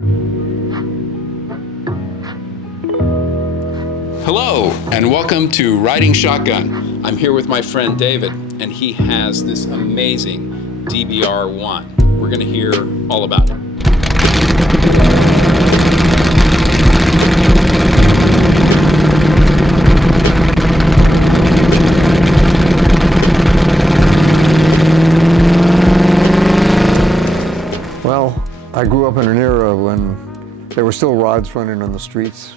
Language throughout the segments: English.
Hello, and welcome to Riding Shotgun. I'm here with my friend David, and he has this amazing DBR1. We're going to hear all about it. Well, I grew up in an era when there were still rods running on the streets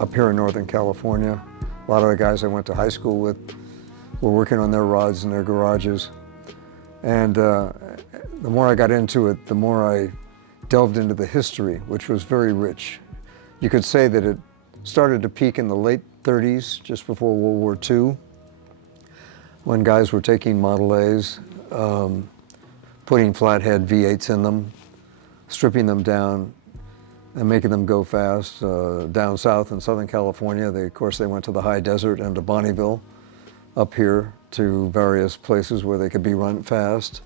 up here in Northern California. A lot of the guys I went to high school with were working on their rods in their garages. And the more I got into it, the more I delved into the history, which was very rich. You could say that it started to peak in the late 30s, just before World War II, when guys were taking Model A's, putting Flathead V8s in them, stripping them down and making them go fast. Down south in Southern California, of course, they went to the high desert and to Bonneville, up here to various places where they could be run fast.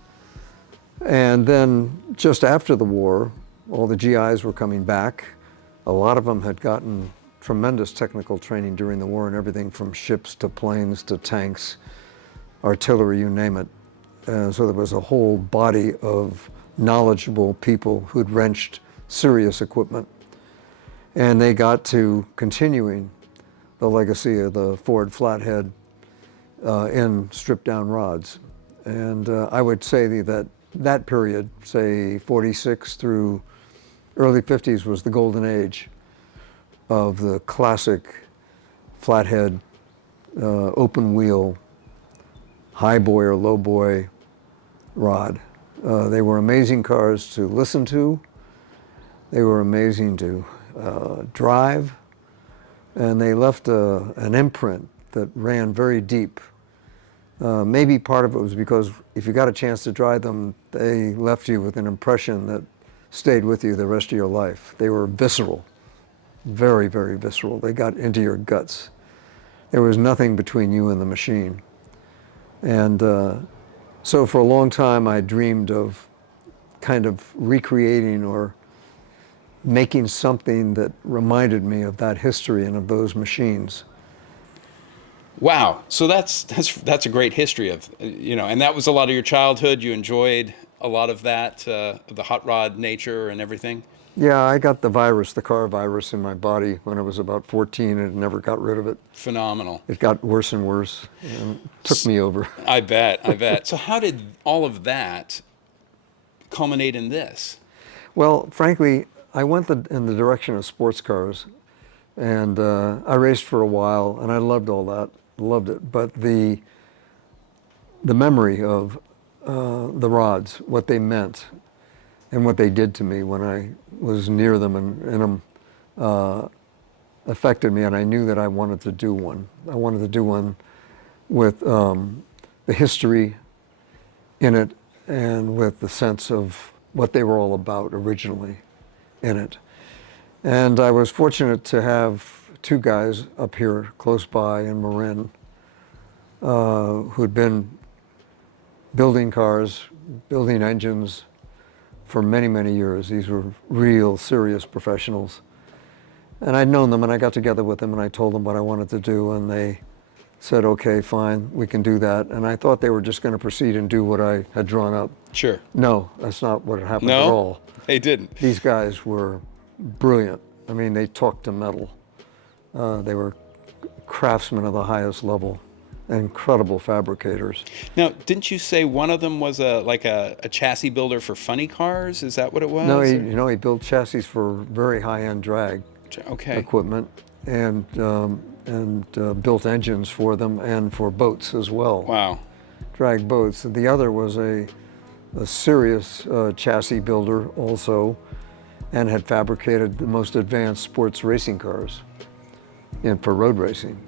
And then just after the war, all the GIs were coming back. A lot of them had gotten tremendous technical training during the war and everything from ships to planes to tanks, artillery, you name it. So there was a whole body of knowledgeable people who'd wrenched serious equipment. And they got to continuing the legacy of the Ford Flathead in stripped down rods. And I would say that period, say 46 through early 50s, was the golden age of the classic flathead, open wheel, high boy or low boy rod. They were amazing cars to listen to. They were amazing to drive, and they left an imprint that ran very deep. Maybe part of it was because if you got a chance to drive them, they left you with an impression that stayed with you the rest of your life. They were visceral, very, very visceral. They got into your guts. There was nothing between you and the machine. And so for a long time, I dreamed of kind of recreating or making something that reminded me of that history and of those machines. Wow, so that's a great history of, and that was a lot of your childhood. You enjoyed a lot of that, the hot rod nature and everything? Yeah, I got the virus, the car virus in my body when I was about 14 and never got rid of it. Phenomenal. It got worse and worse and took me over. I bet. So how did all of that culminate in this? Well, frankly, I went in the direction of sports cars, and I raced for a while, and I loved all that, loved it. But the memory of the rods, what they meant, and what they did to me when I was near them and in them, affected me, and I knew that I wanted to do one. I wanted to do one with the history in it and with the sense of what they were all about originally in it. And I was fortunate to have two guys up here close by in Marin who'd been building cars, building engines for many, many years. These were real serious professionals. And I'd known them, and I got together with them and I told them what I wanted to do, and they said, okay, fine, we can do that. And I thought they were just going to proceed and do what I had drawn up. Sure. No, that's not what happened at all. They didn't. These guys were brilliant. I mean, they talked to metal. They were craftsmen of the highest level, incredible fabricators. Now, didn't you say one of them was a chassis builder for funny cars? Is that what it was? No, he built chassis for very high-end drag equipment, and built engines for them and for boats as well. Wow. Drag boats. The other was a serious chassis builder also, and had fabricated the most advanced sports racing cars for road racing.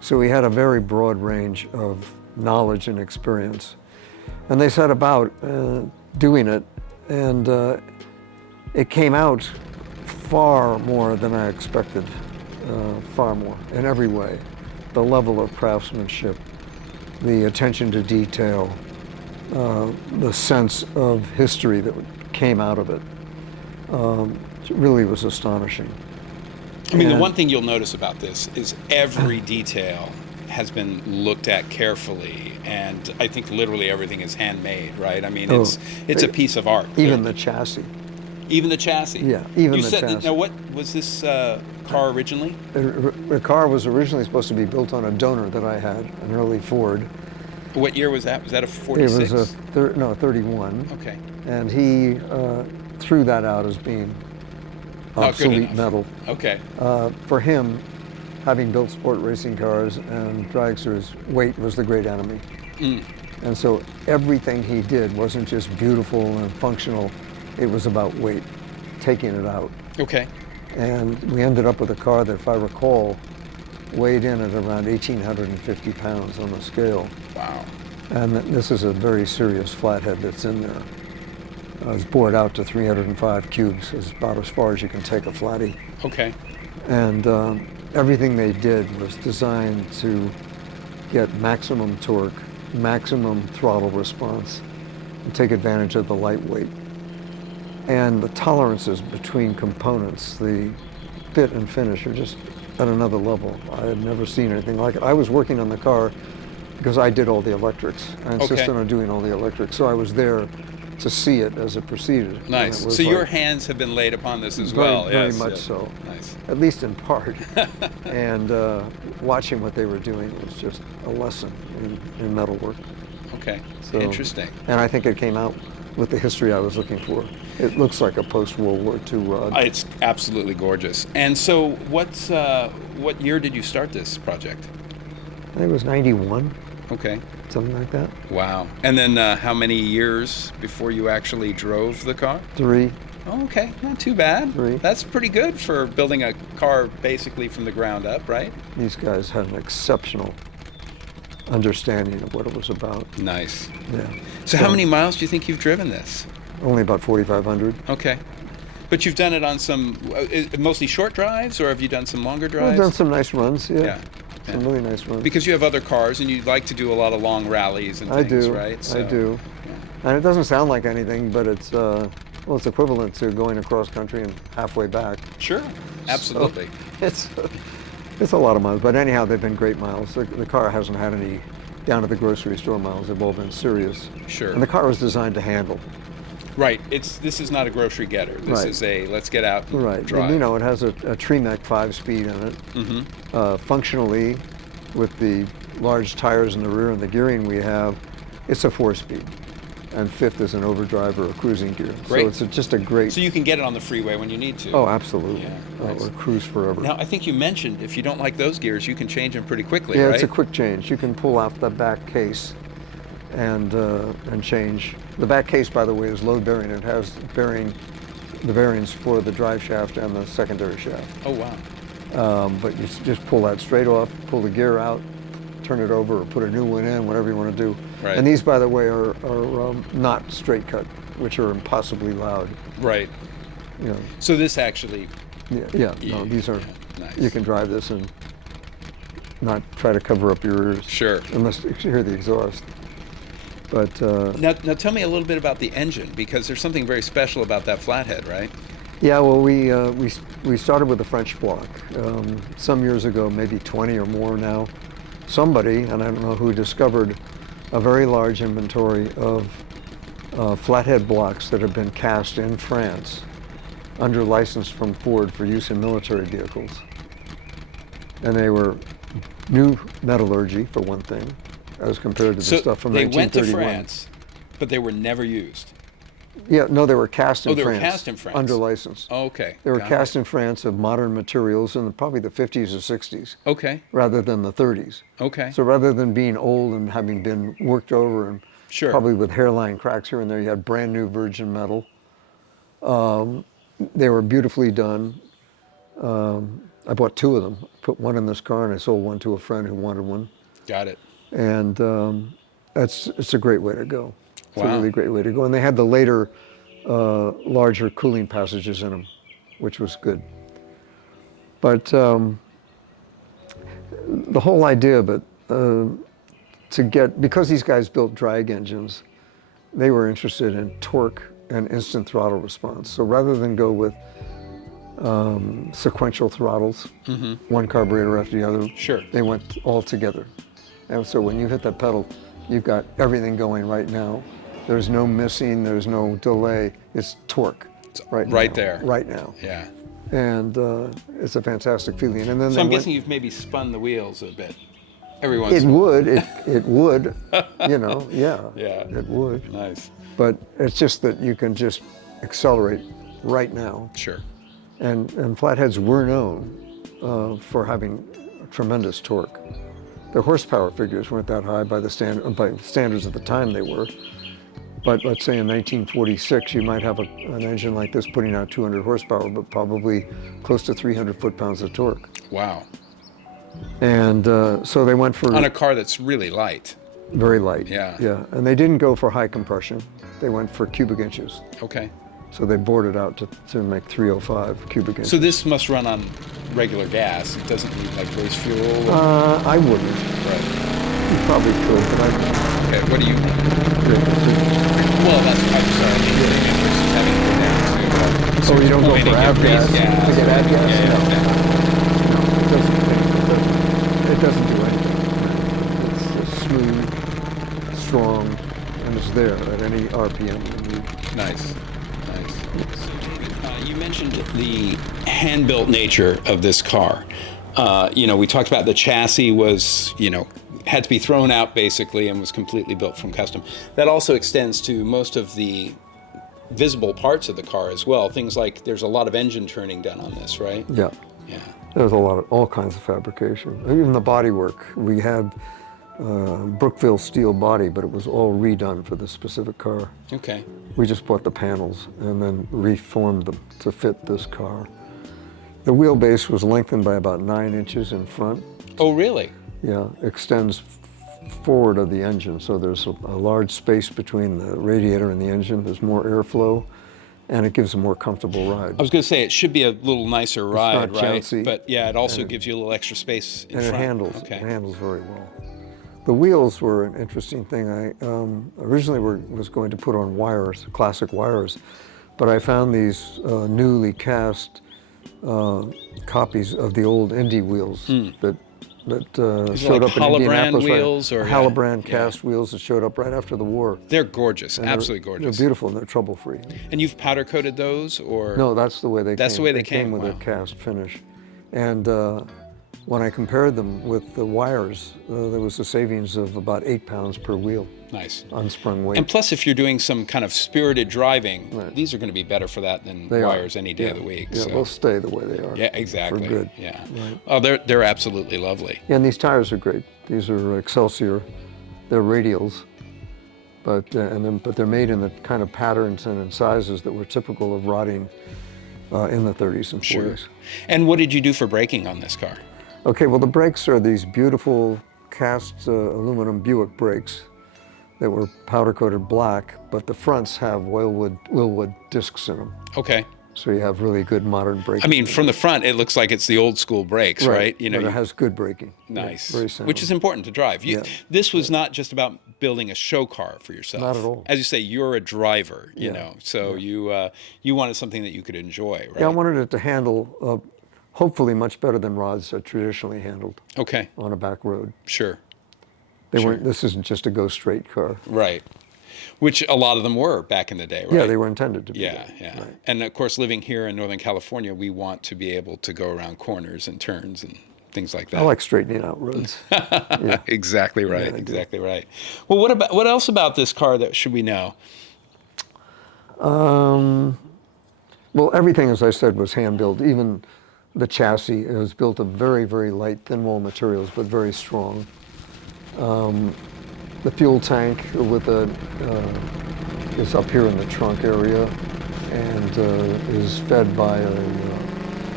So he had a very broad range of knowledge and experience. And they set about doing it, and it came out far more than I expected, far more in every way. The level of craftsmanship, the attention to detail, the sense of history that came out of it. It really was astonishing. I mean, the And- one thing you'll notice about this is every detail has been looked at carefully, and I think literally everything is handmade, right? I mean, it's a piece of art. Even the chassis. Even the chassis. Yeah, even you the said, chassis. Now, what was this car originally? The car was originally supposed to be built on a donor that I had, an early Ford. What year was that? Was that a 46? It was a 31. Okay. And he threw that out as being Not good obsolete enough. metal. Okay. For him, having built sport racing cars and dragsters, weight was the great enemy. And so everything he did wasn't just beautiful and functional, it was about weight, taking it out. Okay. And we ended up with a car that, if I recall, weighed in at around 1,850 pounds on the scale. Wow. And this is a very serious flathead that's in there. It's bored out to 305 cubes, is about as far as you can take a flatty. Okay. And everything they did was designed to get maximum torque, maximum throttle response, and take advantage of the lightweight. And the tolerances between components, the fit and finish, are just at another level. I had never seen anything like it. I was working on the car because I did all the electrics. I insisted on doing all the electrics, so I was there to see it as it proceeded. Nice. So your hands have been laid upon this as well. Very Yes, much yes. so. Nice. At least in part. And watching what they were doing was just a lesson in metalwork. Okay. So, Interesting. And I think it came out with the history I was looking for. It looks like a post-World War II rod. It's absolutely gorgeous. And so, what year did you start this project? I think it was 91, Okay. something like that. Wow. And then how many years before you actually drove the car? 3. Oh, okay, not too bad. 3. That's pretty good for building a car basically from the ground up, right? These guys had an exceptional understanding of what it was about. Nice. Yeah. So how many miles do you think you've driven this? Only about 4,500. Okay. But you've done it on some mostly short drives, or have you done some longer drives? I've done some nice runs, yeah. Yeah. Some really nice runs. Because you have other cars and you like to do a lot of long rallies and things, I do, right? I So, do. And it doesn't sound like anything, but it's it's equivalent to going across country and halfway back. Sure, absolutely. So it's a lot of miles, but anyhow, they've been great miles. The car hasn't had any down to the grocery store miles. They've all been serious. Sure. And the car was designed to handle. Right. This is not a grocery getter. This Right. is a let's get out and Right. drive. And, you know, it has a Tremec 5-speed in it. Mm-hmm. Functionally, with the large tires in the rear and the gearing we have, it's a 4-speed. And 5th is an overdrive or a cruising gear. Great. So it's just a great... So you can get it on the freeway when you need to. Oh, absolutely. Yeah, Or nice. cruise forever. Now, I think you mentioned if you don't like those gears, you can change them pretty quickly, Yeah, right? it's a quick change. You can pull out the back case and change. The back case, by the way, is load bearing. It has the bearings for the drive shaft and the secondary shaft. Oh, wow. But you just pull that straight off, pull the gear out, turn it over, or put a new one in, whatever you want to do. Right. And these, by the way, are not straight cut, which are impossibly loud. Right. You know, So this actually, yeah. No, these are. nice. You can drive this and not try to cover up your ears. Sure. Unless you hear the exhaust. But Now tell me a little bit about the engine, because there's something very special about that Flathead, right? yeah, well, we started with the French block some years ago, maybe 20 or more now. Somebody, and I don't know who, discovered a very large inventory of flathead blocks that have been cast in France under license from Ford for use in military vehicles. And they were new metallurgy, for one thing, as compared to the So stuff from they went to 1931. France, but they were never used. Yeah, no, they were cast in Oh, they were France. cast in France. Under license. Oh, okay. They were got cast it. in France of modern materials in probably the 50s or 60s, Okay. rather than the 30s. Okay. So rather than being old and having been worked over and Sure. probably with hairline cracks here and there, you had brand new virgin metal. They were beautifully done. I bought 2 of them. Put one in this car and I sold one to a friend who wanted one. Got it. And it's a great way to go. It's Wow. a really great way to go. And they had the later larger cooling passages in them, which was good. But the whole idea of it, because these guys built drag engines, they were interested in torque and instant throttle response. So rather than go with sequential throttles, one carburetor after the other, Sure. they went all together. And so when you hit that pedal, you've got everything going right now. There's no missing, there's no delay. It's torque right now. there. Right now. Yeah. And it's a fantastic feeling. And then So I'm guessing you've maybe spun the wheels a bit every once in a while. it would, you know, yeah, it would. Nice. But it's just that you can just accelerate right now. Sure. And flatheads were known for having tremendous torque. The horsepower figures weren't that high by standards at the time they were. But let's say in 1946, you might have an engine like this putting out 200 horsepower, but probably close to 300 foot-pounds of torque. Wow. And so they went for... On a car that's really light. Very light. Yeah. Yeah, and they didn't go for high compression. They went for cubic inches. Okay. So they bored it out to make 305 cubic inches. So this must run on regular gas. It doesn't need like race fuel? I wouldn't. Right. You probably could, but I... Okay, what do you... Well, that's... I'm sorry. Having to go down to... So you don't go for avgas to get avgas? Yeah, No, it doesn't do anything. It's smooth, strong, and it's there at any RPM you need. Nice. You mentioned the hand-built nature of this car. You know, we talked about the chassis was, you know, had to be thrown out basically and was completely built from custom. That also extends to most of the visible parts of the car as well. Things like there's a lot of engine turning done on this, right? Yeah. Yeah. There's all kinds of fabrication. Even the bodywork. We had Brookville steel body, but it was all redone for this specific car. Okay. We just bought the panels and then reformed them to fit this car. The wheelbase was lengthened by about 9 inches in front. Oh, really? Yeah, extends forward of the engine, so there's a large space between the radiator and the engine. There's more airflow, and it gives a more comfortable ride. I was going to say it should be a little nicer ride, not right? bouncy, But yeah, it also gives you a little extra space in and front. it handles. Okay. It handles very well. The wheels were an interesting thing. I originally was going to put on wires, classic wires, but I found these newly cast copies of the old Indy wheels that showed up in Indianapolis. Wheels or Holobrand cast wheels that showed up right after the war. They're gorgeous, And absolutely gorgeous. They're beautiful and they're trouble-free. And you've powder coated those, or No, that's the way they came. That's the way they came came, with wow. a cast finish. And when I compared them with the wires, there was a savings of about 8 pounds per wheel. Nice. Unsprung weight. And plus, if you're doing some kind of spirited driving, Right. these are going to be better for that than They wires are. any day of the week. Yeah, so. they'll stay the way they are. Yeah, exactly. For good. Yeah. Right. Oh, they're absolutely lovely. Yeah, and these tires are great. These are Excelsior. They're radials, but they're made in the kind of patterns and in sizes that were typical of rodding in the 30s and 40s. Sure. And what did you do for braking on this car? Okay, well the brakes are these beautiful cast aluminum Buick brakes that were powder coated black, but the fronts have Wilwood discs in them. Okay. So you have really good modern braking. I mean, from the front, it looks like it's the old school brakes, right? You know, but it has good braking. nice, Yeah, very sound. which is important to drive. Yeah. This was not just about building a show car for yourself. Not at all. As you say, you're a driver, you Yeah. know, so you wanted something that you could enjoy, right? Yeah, I wanted it to handle hopefully much better than rods are traditionally handled Okay, on a back road. sure, They Sure. weren't. This isn't just a go straight car. right. Which a lot of them were back in the day, right? Yeah, they were intended to be. Yeah, that. yeah. Right. And of course, living here in Northern California, we want to be able to go around corners and turns and things like that. I like straightening out roads. Yeah. Exactly right. Yeah, I do. Exactly right. Well, what else about this car that should we know? Well, everything, as I said, was hand built. Even the chassis, it was built of very, very light, thin wall materials, but very strong. The fuel tank is up here in the trunk area and is fed by a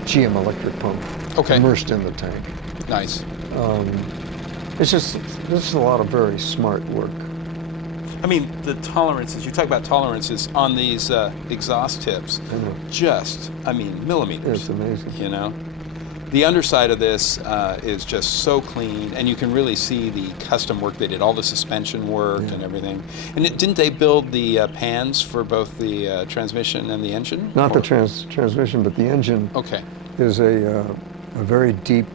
GM electric pump Okay. immersed in the tank. Nice. This is a lot of very smart work. I mean, the tolerances, you talk about tolerances on these exhaust tips, I know. just, I mean, millimeters. It's amazing. You know? The underside of this is just so clean, and you can really see the custom work they did, all the suspension work and everything. And didn't they build the pans for both the transmission and the engine? Not the transmission, but the engine. Okay. Is a very deep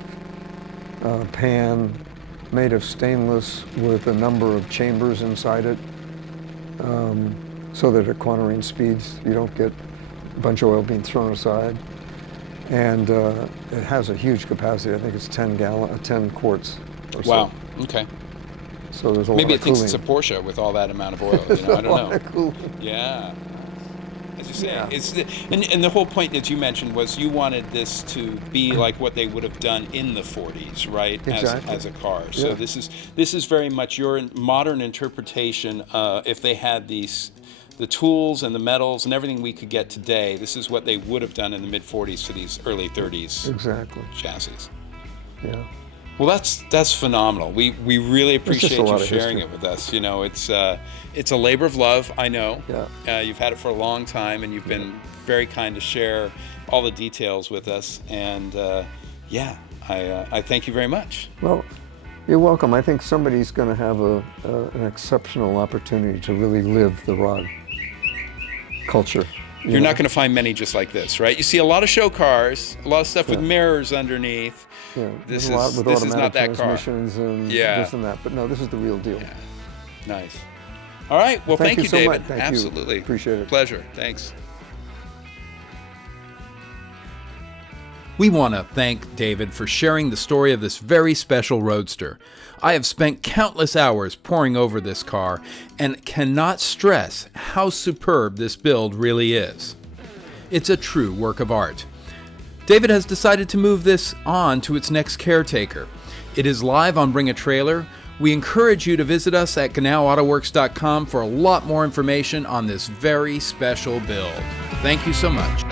pan made of stainless with a number of chambers inside it, so that at cornering speeds you don't get a bunch of oil being thrown aside. And it has a huge capacity. I think it's 10 quarts or so. Wow. Okay. So there's a Maybe lot it of thinks cooling. it's a Porsche with all that amount of oil. You know, I don't know. A lot of cooling. Yeah. As you say, Yeah. and the whole point that you mentioned was you wanted this to be like what they would have done in the 40s, right? Exactly. As a car. So Yeah. this is very much your modern interpretation. If they had the tools and the metals and everything we could get today, this is what they would have done in the mid-40s to these early 30s Exactly. chassis. Yeah. Well, that's phenomenal. We really appreciate a lot you of sharing history. it with us. You know, it's a labor of love, I know. Yeah. You've had it for a long time, and you've been very kind to share all the details with us. And I thank you very much. Well, you're welcome. I think somebody's going to have an exceptional opportunity to really live the rod culture. You're not going to find many just like this, right? You see a lot of show cars, a lot of stuff with mirrors underneath. Yeah, This there's a lot is with this is automatic not that car. transmissions and Yeah. this and that. But no, this is the real deal. Yeah. Nice. All right. Well, thank you you, so David. much. Thank you. Absolutely. Appreciate it. Pleasure. Thanks. We want to thank David for sharing the story of this very special Roadster. I have spent countless hours poring over this car and cannot stress how superb this build really is. It's a true work of art. David has decided to move this on to its next caretaker. It is live on Bring a Trailer. We encourage you to visit us at GenauAutoWerks.com for a lot more information on this very special build. Thank you so much.